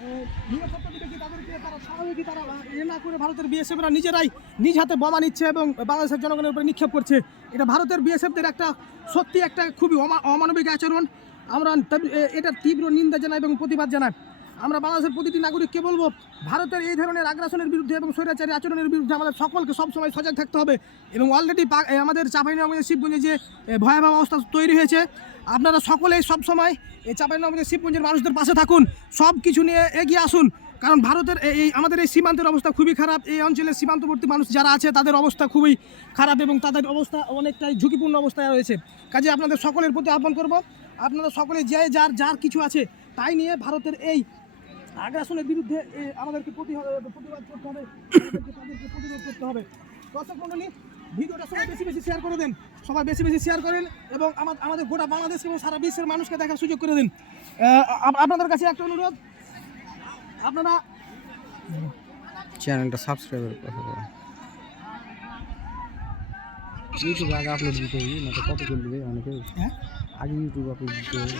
তাদেরকে তারা তারা এ না করে ভারতের বিএসএফরা নিজেরাই নিজ হাতে বোমা নিচ্ছে এবং বাংলাদেশের জনগণের উপরে করছে। এটা ভারতের বিএসএফদের একটা সত্যি একটা খুবই অমা- অমানবিক আচরণ। আমরা এটার তীব্র নিন্দা জানাই এবং প্রতিবাদ জানাই। আমরা বাংলাদেশের প্রতিটি নাগরিককে বলব, ভারতের এই ধরনের আগ্রাসনের বিরুদ্ধে এবং স্বৈরাচারী আচরণের বিরুদ্ধে আমাদের সকলকে সবসময় সজাগ থাকতে হবে এবং অলরেডি আমাদের চাঁপাইনবাবগঞ্জের শিবগঞ্জে যে ভয়াবহ অবস্থা তৈরি হয়েছে, আপনারা সকলেই সবসময় এই চাঁপাইনবাবগঞ্জের শিবগঞ্জের মানুষদের পাশে থাকুন সব কিছু নিয়ে এগিয়ে আসুন, কারণ ভারতের এই এই- আমাদের এই সীমান্তের অবস্থা খুবই খারাপ, এই অঞ্চলের সীমান্তবর্তী মানুষ যারা আছে তাদের অবস্থা খুবই খারাপ এবং তাদের অবস্থা অনেকটাই ঝুঁকিপূর্ণ অবস্থায় রয়েছে। কাজে আপনাদের সকলের প্রতি আহ্বান করব, আপনারা সকলে যে, যার যার কিছু আছে তাই নিয়ে ভারতের এই আগ্রাসনের বিরুদ্ধে আমাদেরকে প্রতি প্রতিবাদ করতে হবে। তাদেরকে প্রতিরোধ করতে হবে। দর্শক মণ্ডলী ভিডিওটা সবাই বেশি বেশি শেয়ার করে দেন। সবাই বেশি বেশি শেয়ার করেন এবং আমা- আমাদের গোটা বাংলাদেশ এবং সারা বিশ্বের মানুষকে দেখার সুযোগ করে দিন। আপনাদের কাছে একটা অনুরোধ। আপনারা চ্যানেলটা সাবস্ক্রাইবের কথা বলো ইউটিউবে আগে আপলোড দিতে হবে না তো কত করে দেবে অনেকে হ্যাঁ? আগে ইউটিউব আপলোড দিতে হবে